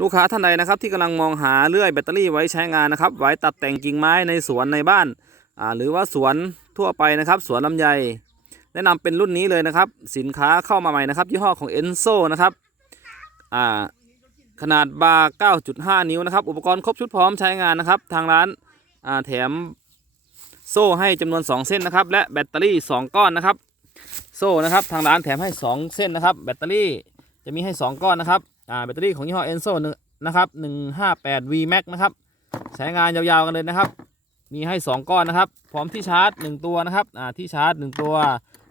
ลูกค้าท่านใดนะครับที่กำลังมองหาเลื่อยแบตเตอรี่ไว้ใช้งานนะครับ ไว้ตัดแต่งกิ่งไม้ในสวนในบ้านอ่าหรือว่าสวนทั่วไปนะครับ สวนลำไย แนะนำเป็นรุ่นนี้เลยนะครับ สินค้าเข้ามาใหม่นะครับยี่ห้อของ Enso นะครับอ่าขนาดบาร์ 9.5 นิ้วนะครับ อุปกรณ์ครบชุดพร้อมใช้งานนะครับ ทางร้านอ่าแถมโซ่ให้จำนวน 2 เส้นนะครับ และแบตเตอรี่ 2 ก้อนนะครับ โซ่นะครับ ทางร้านแถมให้ 2 เส้นนะครับ แบตเตอรี่จะมีให้ 2 ก้อนนะครับ อ่าแบตเตอรี่ของยี่ห้อ Enso หนึ่งนะครับ 158 V Max นะครับ ใช้งานยาวๆกันเลยนะครับ มีให้ 2 ก้อนนะครับ พร้อมที่ชาร์จ 1 ตัวนะครับอ่าที่ชาร์จ 1 ตัว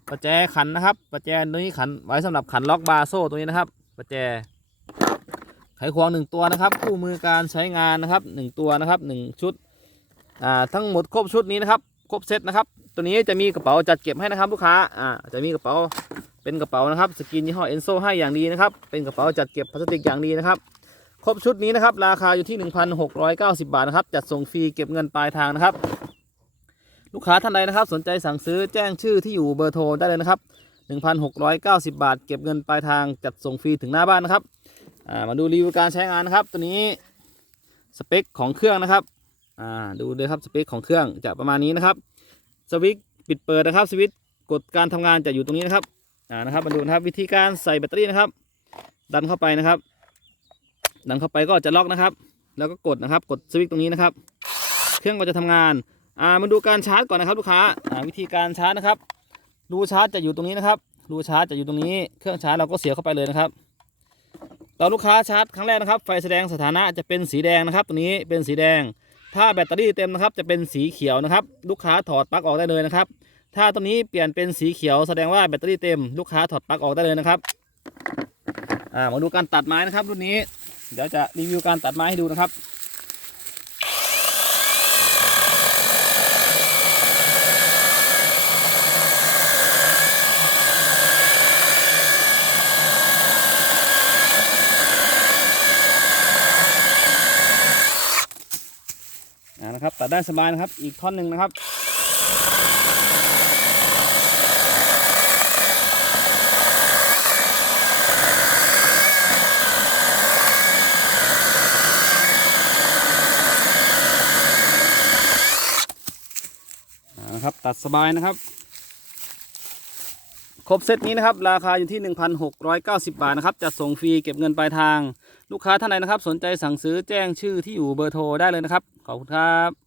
ประแจขันนะครับประแจตัวนี้ขันไว้สำหรับขันล็อกบาร์โซ่ตัวนี้นะครับประแจ ไขควงหนึ่งตัวนะครับ คู่มือการใช้งานนะครับหนึ่งตัวนะครับหนึ่งชุดอ่าทั้งหมดครบชุดนี้นะครับครบเซตนะครับ ตัวนี้จะมีกระเป๋าจัดเก็บให้นะครับลูกค้าอ่าจะมีกระเป๋า เป็นกระเป๋านะครับ สกินยี่ห้อเอนโซให้อย่างดีนะครับ เป็นกระเป๋าจัดเก็บพลาสติกอย่างดีนะครับ ครบชุดนี้นะครับ ราคาอยู่ที่ 1,690 บาทนะครับ จัดส่งฟรีเก็บเงินปลายทางนะครับ ลูกค้าท่านใดนะครับ สนใจสั่งซื้อแจ้งชื่อที่อยู่เบอร์โทรได้เลยนะครับ 1,690 บาท เก็บเงินปลายทางจัดส่งฟรีถึงหน้าบ้านนะครับามาดูรีวิวการใช้งานนะครับ ตัวนี้สเปคของเครื่องนะครับดูเลยครับสเปคของเครื่องจะประมาณนี้นะครับสวิตช์ปิดเปิดนะครับสวิตช์กดการทำงานจะอยู่ตรงนี้นะครับ นะครับมาดูนะครับวิธีการใส่แบตเตอรี่นะครับ ดันเข้าไปนะครับ ดันเข้าไปก็จะล็อกนะครับ แล้วก็กดนะครับ กดสวิตช์ตรงนี้นะครับ เครื่องก็จะทำงานอ่ามาดูการชาร์จก่อนนะครับลูกค้าอ่าวิธีการชาร์จนะครับรูชาร์จจะอยู่ตรงนี้นะครับรูชาร์จจะอยู่ตรงนี้ เครื่องชาร์จเราก็เสียบเข้าไปเลยนะครับตอนลูกค้าชาร์จครั้งแรกนะครับ ไฟแสดงสถานะจะเป็นสีแดงนะครับ ตัวนี้เป็นสีแดง ถ้าแบตเตอรี่เต็มนะครับ จะเป็นสีเขียวนะครับ ลูกค้าถอดปลั๊กออกได้เลยนะครับ ถ้าตัวนี้เปลี่ยนเป็นสีเขียวแสดงว่าแบตเตอรี่เต็มลูกค้าถอดปลั๊กออกได้เลยนะครับอ่ามาดูการตัดไม้นะครับรุ่นนี้ เดี๋ยวจะรีวิวการตัดไม้ให้ดูนะครับอ่านะครับตัดได้สบายนะครับ อีกท่อนหนึ่งนะครับ นะครับ ตัดสบายนะครับ ครบเซตนี้นะครับ ราคาอยู่ที่ 1,690 บาทนะครับจะส่งฟรีเก็บเงินปลายทาง ลูกค้าท่านใดนะครับ สนใจสั่งซื้อแจ้งชื่อที่อยู่เบอร์โทรได้เลยนะครับ ขอบคุณครับ